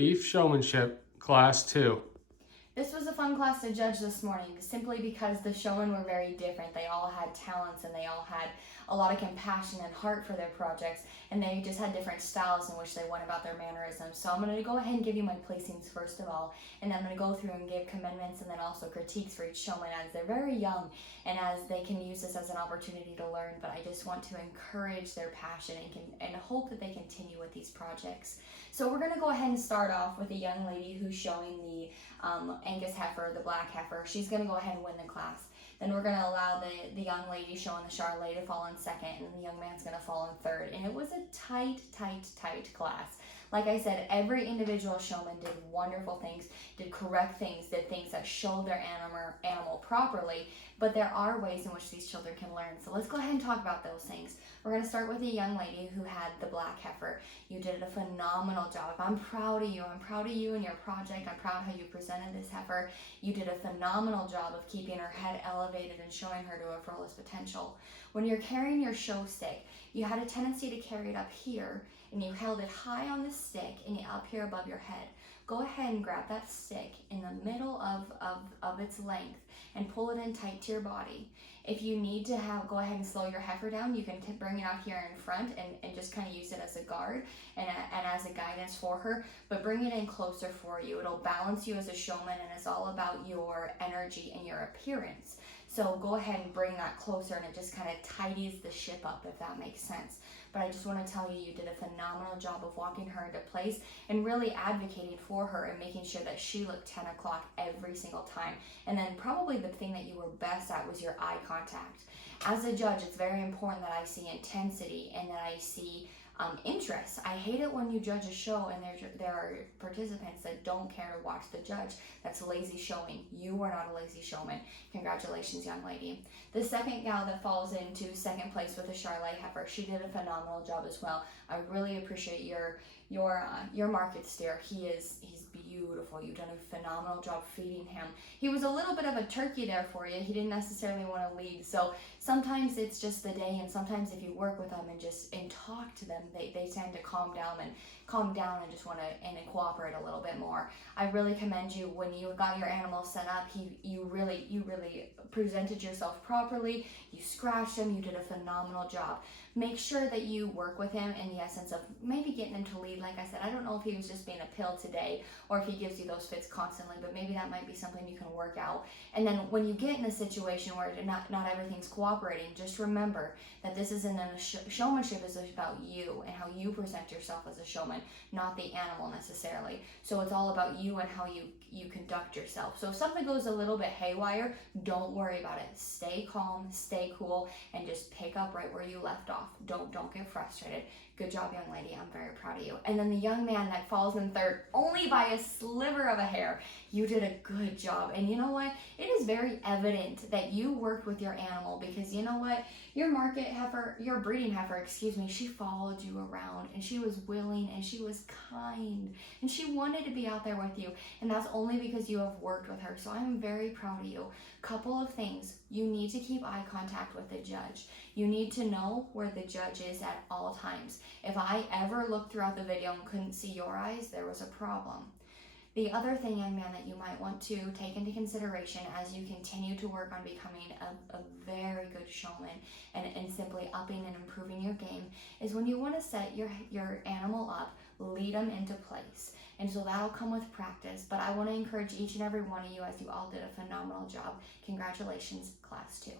Beef Showmanship, Class 2. This was a fun class to judge this morning, simply because the showmen were very different. They all had talents and they all had a lot of compassion and heart for their projects, and they just had different styles in which they went about their mannerisms. So I'm going to go ahead and give you my placings first of all, and then I'm going to go through and give commendments and then also critiques for each showman as they're very young and as they can use this as an opportunity to learn. But I just want to encourage their passion and hope that they continue with these projects. So we're going to go ahead and start off with a young lady who's showing the Angus heifer, the black heifer. She's going to go ahead and win the class. Then we're going to allow the young lady showing the ShayLe to fall in second, and the young man's going to fall in third. And it was a tight class. Like I said, every individual showman did wonderful things, did correct things, did things that showed their animal properly, but there are ways in which these children can learn. So let's go ahead and talk about those things. We're going to start with a young lady who had the black heifer. You did a phenomenal job. I'm proud of you. I'm proud of you and your project. I'm proud how you presented this heifer. You did a phenomenal job of keeping her head elevated and showing her to her fullest potential. When you're carrying your show stick, you had a tendency to carry it up here, and you held it high on the stick and up here above your head. Go ahead and grab that stick in the middle of its length and pull it in tight to your body. If you need to go ahead and slow your heifer down, you can bring it out here in front and just kind of use it as a guard and as a guidance for her, but bring it in closer for you. It'll balance you as a showman, and it's all about your energy and your appearance. So go ahead and bring that closer, and it just kind of tidies the ship up, if that makes sense. But I just want to tell you, you did a phenomenal job of walking her into place and really advocating for her and making sure that she looked 10 o'clock every single time. And then probably the thing that you were best at was your eye contact. As a judge, it's very important that I see intensity and that I see interest. I hate it when you judge a show and there are participants that don't care to watch the judge. That's lazy showing. You are not a lazy showman. Congratulations, young lady. The second gal that falls into second place with the ShayLe heifer, she did a phenomenal job as well. I really appreciate your market steer. He's beautiful. You've done a phenomenal job feeding him. He was a little bit of a turkey there for you. He didn't necessarily want to lead. So sometimes it's just the day, and sometimes if you work with them and talk to them, they tend to calm down and just want to and cooperate a little bit more. I really commend you when you got your animal set up. You really presented yourself properly. You scratched him. You did a phenomenal job. Make sure that you work with him in the essence of maybe getting him to lead. Like I said, I don't know if he was just being a pill today or if he gives you those fits constantly, but maybe that might be something you can work out. And then when you get in a situation where not everything's cooperating, just remember that this isn't showmanship is about you and how you present yourself as a showman, not the animal necessarily. So it's all about you and how you conduct yourself. So if something goes a little bit haywire, don't worry about it. Stay calm, stay cool, and just pick up right where you left off. Don't get frustrated. Good job, young lady. I'm very proud of you. And then the young man that falls in third only by a sliver of a hair, you did a good job. And you know what? It is very evident that you worked with your animal, because you know what? Your breeding heifer, she followed you around, and she was willing and she was kind and she wanted to be out there with you. And that's only because you have worked with her. So I'm very proud of you. Couple of things. You need to keep eye contact with the judge. You need to know where the judge is at all times. If I ever looked throughout the video and couldn't see your eyes, there was a problem. The other thing, young man, that you might want to take into consideration as you continue to work on becoming a very good showman and simply upping and improving your game is when you want to set your animal up, lead them into place. And so that'll come with practice. But I want to encourage each and every one of you, as you all did a phenomenal job. Congratulations, class 2.